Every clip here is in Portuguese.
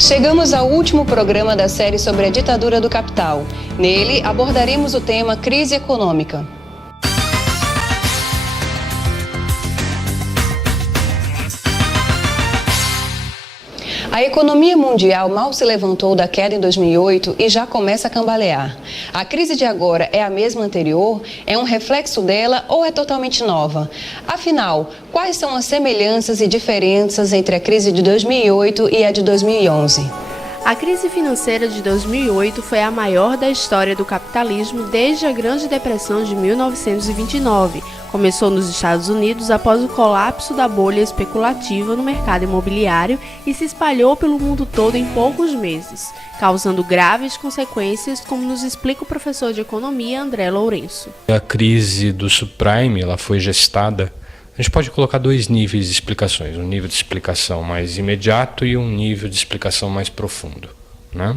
Chegamos ao último programa da série sobre a ditadura do capital. Nele, abordaremos o tema crise econômica. A economia mundial mal se levantou da queda em 2008 e já começa a cambalear. A crise de agora é a mesma anterior? É um reflexo dela ou é totalmente nova? Afinal, quais são as semelhanças e diferenças entre a crise de 2008 e a de 2011? A crise financeira de 2008 foi a maior da história do capitalismo desde a Grande Depressão de 1929. Começou nos Estados Unidos após o colapso da bolha especulativa no mercado imobiliário e se espalhou pelo mundo todo em poucos meses, causando graves consequências, como nos explica o professor de economia André Lourenço. A crise do subprime ela foi gestada. A gente pode colocar dois níveis de explicações, um nível de explicação mais imediato e um nível de explicação mais profundo, né?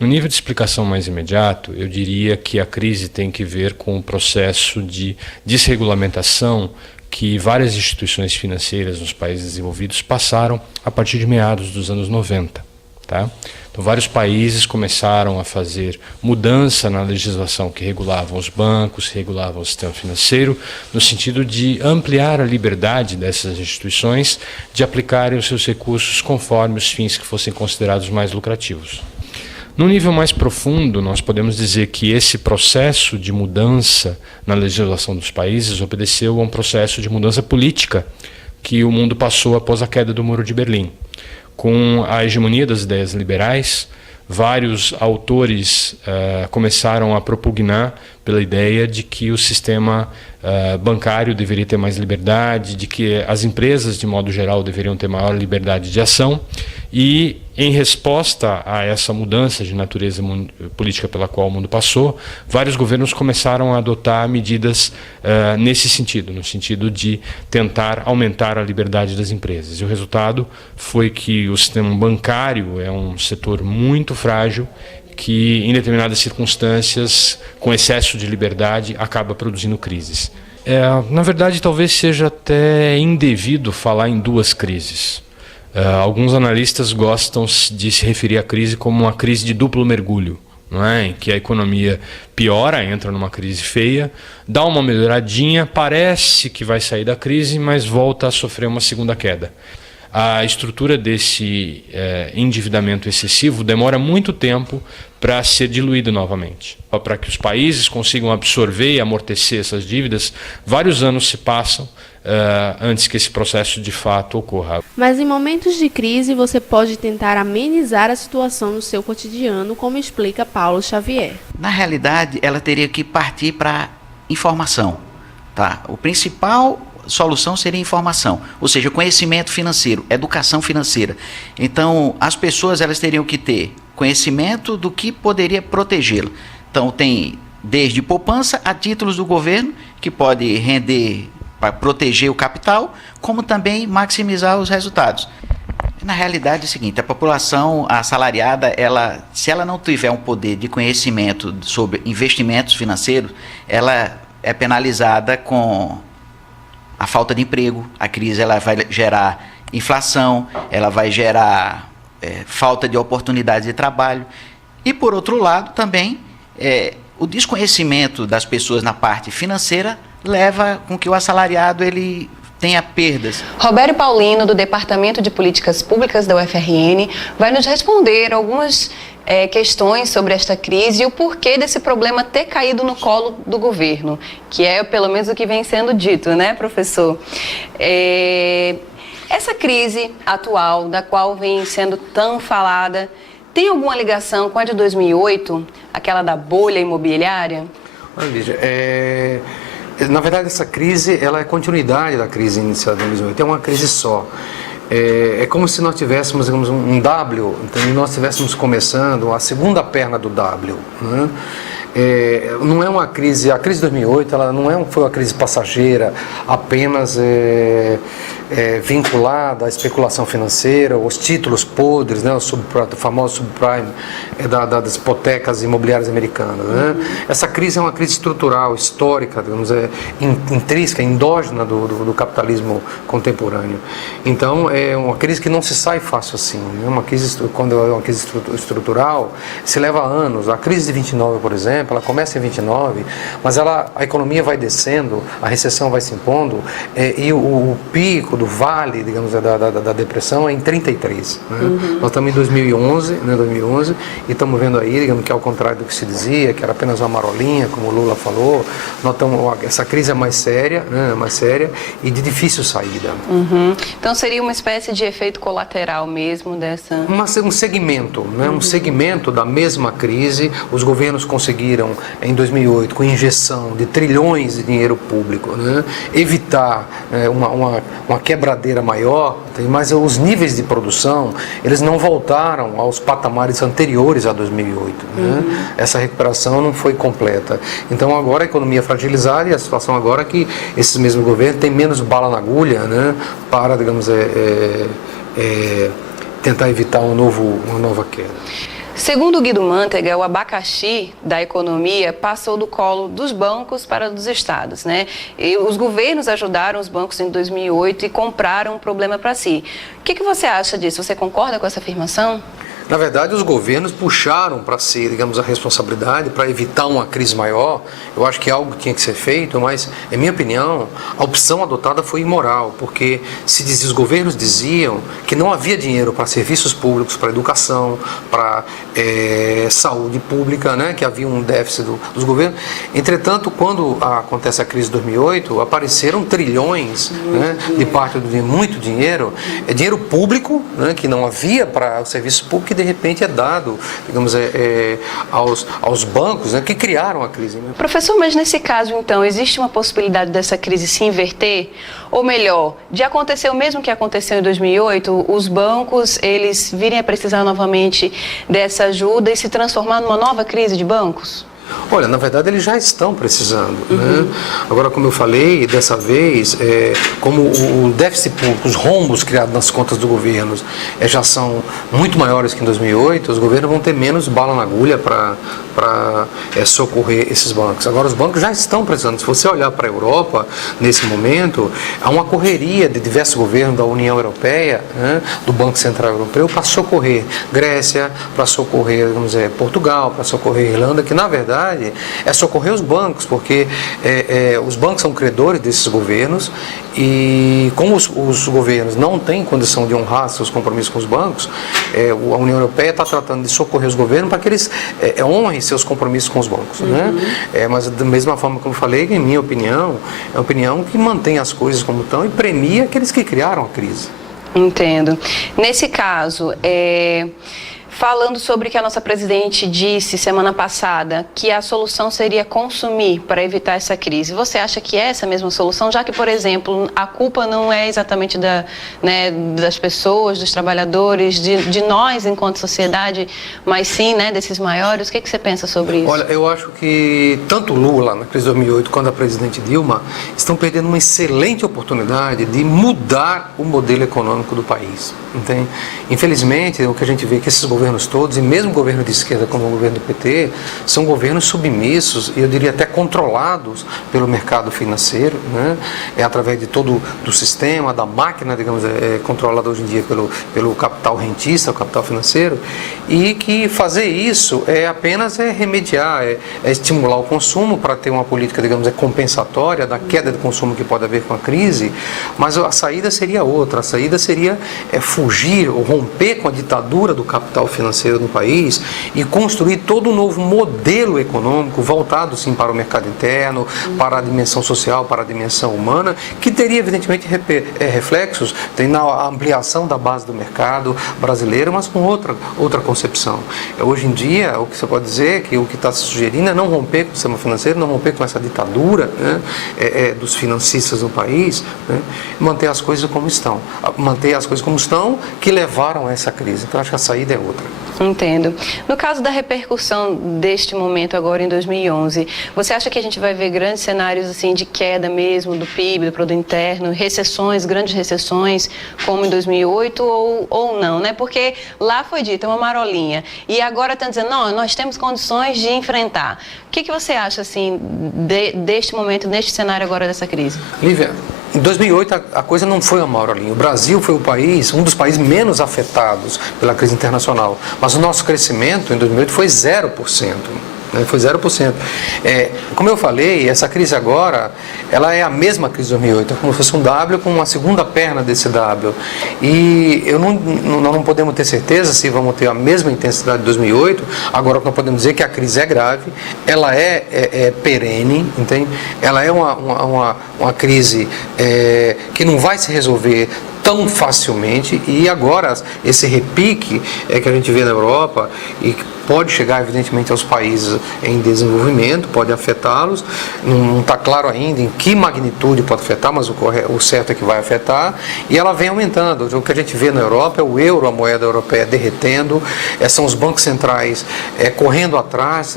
No nível de explicação mais imediato, eu diria que a crise tem que ver com o processo de desregulamentação que várias instituições financeiras nos países desenvolvidos passaram a partir de meados dos anos 90. Tá? Então, vários países começaram a fazer mudança na legislação que regulavam os bancos, regulavam o sistema financeiro, no sentido de ampliar a liberdade dessas instituições de aplicarem os seus recursos conforme os fins que fossem considerados mais lucrativos. No nível mais profundo, nós podemos dizer que esse processo de mudança na legislação dos países obedeceu a um processo de mudança política que o mundo passou após a queda do Muro de Berlim. Com a hegemonia das ideias liberais, vários autores começaram a propugnar pela ideia de que o sistema bancário deveria ter mais liberdade, de que as empresas, de modo geral, deveriam ter maior liberdade de ação. E, em resposta a essa mudança de natureza política pela qual o mundo passou, vários governos começaram a adotar medidas nesse sentido, no sentido de tentar aumentar a liberdade das empresas. E o resultado foi que o sistema bancário é um setor muito frágil, que em determinadas circunstâncias, com excesso de liberdade, acaba produzindo crises. Na verdade, talvez seja até indevido falar em duas crises. Alguns analistas gostam de se referir à crise como uma crise de duplo mergulho, não é? Em que a economia piora, entra numa crise feia, dá uma melhoradinha, parece que vai sair da crise, mas volta a sofrer uma segunda queda. A estrutura desse endividamento excessivo demora muito tempo para ser diluída novamente. Para que os países consigam absorver e amortecer essas dívidas, vários anos se passam antes que esse processo de fato ocorra. Mas em momentos de crise você pode tentar amenizar a situação no seu cotidiano, como explica Paulo Xavier. Na realidade, ela teria que partir para informação. Tá? O principal solução seria informação, ou seja, conhecimento financeiro, educação financeira. Então, as pessoas elas teriam que ter conhecimento do que poderia protegê-lo. Então, tem desde poupança a títulos do governo, que pode render para proteger o capital, como também maximizar os resultados. Na realidade é o seguinte, a população assalariada, se ela não tiver um poder de conhecimento sobre investimentos financeiros, ela é penalizada com a falta de emprego. A crise ela vai gerar inflação, ela vai gerar falta de oportunidades de trabalho. E, por outro lado, também, o desconhecimento das pessoas na parte financeira leva com que o assalariado ele tenha perdas. Robério Paulino, do Departamento de Políticas Públicas da UFRN, vai nos responder algumas questões sobre esta crise e o porquê desse problema ter caído no colo do governo, que é pelo menos o que vem sendo dito, né, professor? Essa crise atual, da qual vem sendo tão falada, tem alguma ligação com a de 2008, aquela da bolha imobiliária? Olha, Lídia, na verdade essa crise ela é continuidade da crise iniciada em 2008, é uma crise só. É como se nós tivéssemos, digamos, um W, então nós estivéssemos começando a segunda perna do W, né? não é uma crise, a crise de 2008 ela não foi uma crise passageira, apenas vinculada à especulação financeira, os títulos podres, né, o famoso subprime das hipotecas imobiliárias americanas. Né? Essa crise é uma crise estrutural, histórica, digamos, intrínseca, endógena do capitalismo contemporâneo. Então, é uma crise que não se sai fácil assim. Né? Quando é uma crise estrutural, se leva anos. A crise de 29, por exemplo, ela começa em 29, mas a economia vai descendo, a recessão vai se impondo, e o pico do vale, digamos, da depressão é em 33. Né? Nós estamos em 2011, e estamos vendo aí, digamos, que ao contrário do que se dizia, que era apenas uma marolinha, como o Lula falou, essa crise é mais séria, né? Mais séria e de difícil saída. Então seria uma espécie de efeito colateral mesmo dessa... Um segmento, né? Um segmento da mesma crise. Os governos conseguiram, em 2008, com injeção de trilhões de dinheiro público, né? Evitar uma quebradeira maior, mas os níveis de produção, eles não voltaram aos patamares anteriores a 2008. Né? Essa recuperação não foi completa. Então agora a economia é fragilizada e a situação agora é que esses mesmos governos têm menos bala na agulha, né? Para, digamos, tentar evitar uma nova queda. Segundo Guido Mantega, o abacaxi da economia passou do colo dos bancos para dos estados, né? E os governos ajudaram os bancos em 2008 e compraram o problema para si. O que você acha disso? Você concorda com essa afirmação? Na verdade, os governos puxaram para si, digamos, a responsabilidade para evitar uma crise maior. Eu acho que algo tinha que ser feito, mas, em minha opinião, a opção adotada foi imoral, porque os governos diziam que não havia dinheiro para serviços públicos, para educação, para saúde pública, né, que havia um déficit dos governos. Entretanto, quando acontece a crise de 2008, apareceram trilhões, né, de parte do muito dinheiro, dinheiro público, né, que não havia para o serviço público, de repente é dado, digamos, aos bancos, né, que criaram a crise. Né? Professor, mas nesse caso, então, existe uma possibilidade dessa crise se inverter? Ou melhor, de acontecer o mesmo que aconteceu em 2008, os bancos, eles virem a precisar novamente dessa ajuda e se transformar numa nova crise de bancos? Olha, na verdade eles já estão precisando. Né? Agora, como eu falei, dessa vez, como o déficit público, os rombos criados nas contas do governo já são muito maiores que em 2008, os governos vão ter menos bala na agulha para socorrer esses bancos. Agora, os bancos já estão precisando. Se você olhar para a Europa, nesse momento, há uma correria de diversos governos da União Europeia, né, do Banco Central Europeu, para socorrer Grécia, para socorrer, vamos dizer, Portugal, para socorrer Irlanda, que na verdade é socorrer os bancos, porque os bancos são credores desses governos e como os governos não têm condição de honrar seus compromissos com os bancos, a União Europeia está tratando de socorrer os governos para que eles honrem seus compromissos com os bancos. Né? Mas da mesma forma como eu falei, em minha opinião, é uma opinião que mantém as coisas como estão e premia aqueles que criaram a crise. Entendo. Nesse caso, falando sobre o que a nossa presidente disse semana passada, que a solução seria consumir para evitar essa crise. Você acha que é essa mesma solução? Já que, por exemplo, a culpa não é exatamente das pessoas, dos trabalhadores, de nós enquanto sociedade, mas sim, né, desses maiores. O que você pensa sobre isso? Olha, eu acho que tanto Lula, na crise de 2008, quanto a presidente Dilma, estão perdendo uma excelente oportunidade de mudar o modelo econômico do país. Entende? Infelizmente, o que a gente vê é que esses governos todos, e mesmo o governo de esquerda como o governo do PT, são governos submissos e eu diria até controlados pelo mercado financeiro, né? Através de todo do sistema, da máquina, digamos, controlada hoje em dia pelo capital rentista, o capital financeiro, e que fazer isso é apenas remediar, estimular o consumo para ter uma política, digamos, compensatória da queda de consumo que pode haver com a crise, mas a saída seria outra, a saída seria fugir ou romper com a ditadura do capital financeiro no país e construir todo um novo modelo econômico voltado sim para o mercado interno, para a dimensão social, para a dimensão humana, que teria evidentemente reflexos na ampliação da base do mercado brasileiro, mas com outra concepção. Hoje em dia, o que você pode dizer é que o que está se sugerindo é não romper com o sistema financeiro, não romper com essa ditadura, né, dos financistas no país, né, manter as coisas como estão, que levaram a essa crise. Então, acho que a saída é outra. Entendo. No caso da repercussão deste momento agora em 2011, você acha que a gente vai ver grandes cenários assim de queda mesmo do PIB, do produto interno, recessões, grandes recessões, como em 2008 ou não, né? Porque lá foi dito, é uma marolinha, e agora estão dizendo, não, nós temos condições de enfrentar. O que você acha assim deste momento, neste cenário agora dessa crise? Lívia, em 2008 a coisa não foi uma marolinha. O Brasil foi um dos países menos afetados pela crise internacional. Mas o nosso crescimento em 2008 foi 0%. Foi 0%. Como eu falei, essa crise agora, ela é a mesma crise de 2008, é como se fosse um W com uma segunda perna desse W. E nós não podemos ter certeza se vamos ter a mesma intensidade de 2008. Agora, nós podemos dizer que a crise é grave, ela é perene, entende? Ela é uma crise que não vai se resolver tão facilmente, e agora esse repique que a gente vê na Europa e que pode chegar evidentemente aos países em desenvolvimento, pode afetá-los, não está claro ainda em que magnitude pode afetar, mas o certo é que vai afetar, e ela vem aumentando. O que a gente vê na Europa é o euro, a moeda europeia derretendo, são os bancos centrais correndo atrás,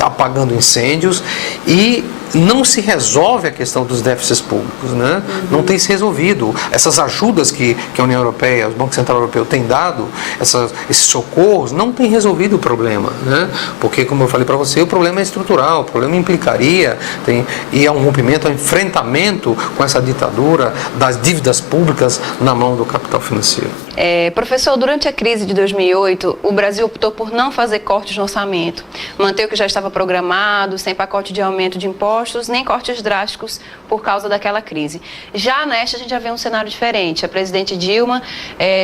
apagando incêndios, e não se resolve a questão dos déficits públicos, né? Não tem se resolvido. Essas ajudas que a União Europeia, os bancos centrais europeus têm dado, esses socorros, não têm resolvido o problema, né? Porque, como eu falei para você, o problema é estrutural, o problema implicaria, e é um rompimento, um enfrentamento com essa ditadura das dívidas públicas na mão do capital financeiro. Professor, durante a crise de 2008, o Brasil optou por não fazer cortes no orçamento, manter o que já estava programado, sem pacote de aumento de impostos, nem cortes drásticos por causa daquela crise. Já nesta, a gente já vê um cenário diferente. A presidente Dilma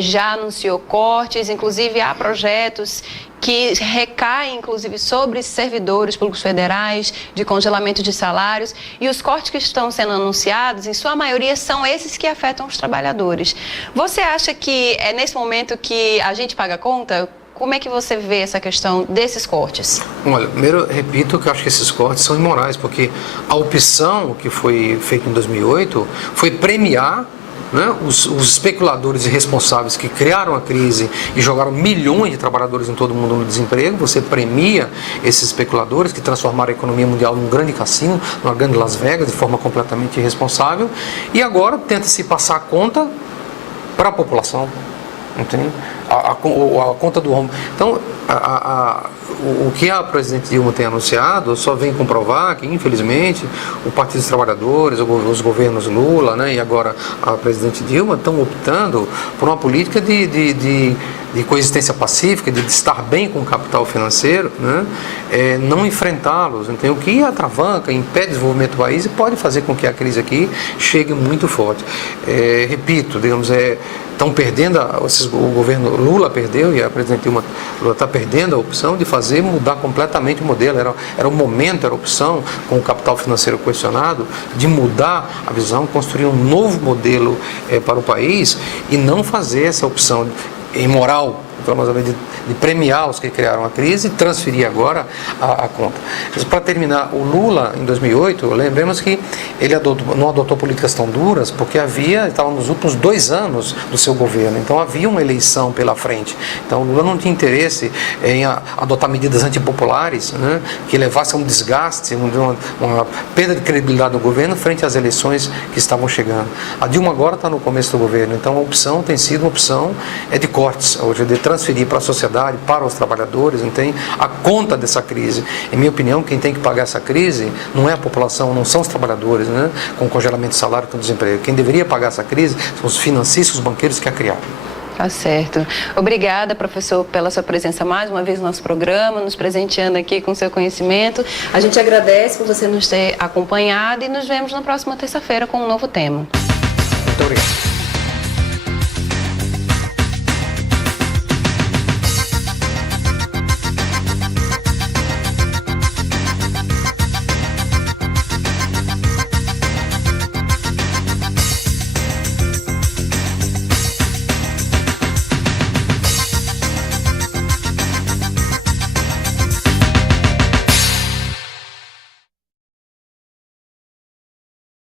já anunciou cortes, inclusive há projetos que recaem, inclusive, sobre servidores públicos federais, de congelamento de salários, e os cortes que estão sendo anunciados, em sua maioria, são esses que afetam os trabalhadores. Você acha que é nesse momento que a gente paga a conta? Como é que você vê essa questão desses cortes? Olha, primeiro, repito que eu acho que esses cortes são imorais, porque a opção que foi feita em 2008 foi premiar, né, os especuladores irresponsáveis que criaram a crise e jogaram milhões de trabalhadores em todo o mundo no desemprego. Você premia esses especuladores que transformaram a economia mundial num grande cassino, numa grande Las Vegas, de forma completamente irresponsável, e agora tenta se passar a conta para a população. Entende? A conta do rombo. Então, o que a presidente Dilma tem anunciado só vem comprovar que, infelizmente, o Partido dos Trabalhadores, os governos Lula, né, e agora a presidente Dilma estão optando por uma política de coexistência pacífica, de estar bem com o capital financeiro, né, não enfrentá-los. Então, o que atravanca, impede o desenvolvimento do país e pode fazer com que a crise aqui chegue muito forte. Repito, digamos, estão perdendo, o governo Lula perdeu e a presidente Dilma está perdendo a opção de mudar completamente o modelo. Era o momento, era a opção, com o capital financeiro questionado, de mudar a visão, construir um novo modelo para o país e não fazer essa opção imoral, de premiar os que criaram a crise e transferir agora a conta. Para terminar, o Lula, em 2008, lembremos que ele não adotou políticas tão duras porque estava nos últimos 2 anos do seu governo, então havia uma eleição pela frente. Então o Lula não tinha interesse em adotar medidas antipopulares, né, que levassem a um desgaste, uma perda de credibilidade do governo frente às eleições que estavam chegando. A Dilma agora está no começo do governo, então a opção tem sido uma opção de cortes, hoje de transferir para a sociedade, para os trabalhadores, entende? A conta dessa crise. Em minha opinião, quem tem que pagar essa crise não é a população, não são os trabalhadores, né? Com congelamento de salário, com desemprego. Quem deveria pagar essa crise são os financistas, os banqueiros que a criaram. Tá certo. Obrigada, professor, pela sua presença mais uma vez no nosso programa, nos presenteando aqui com seu conhecimento. A gente agradece por você nos ter acompanhado e nos vemos na próxima terça-feira com um novo tema. Muito obrigado.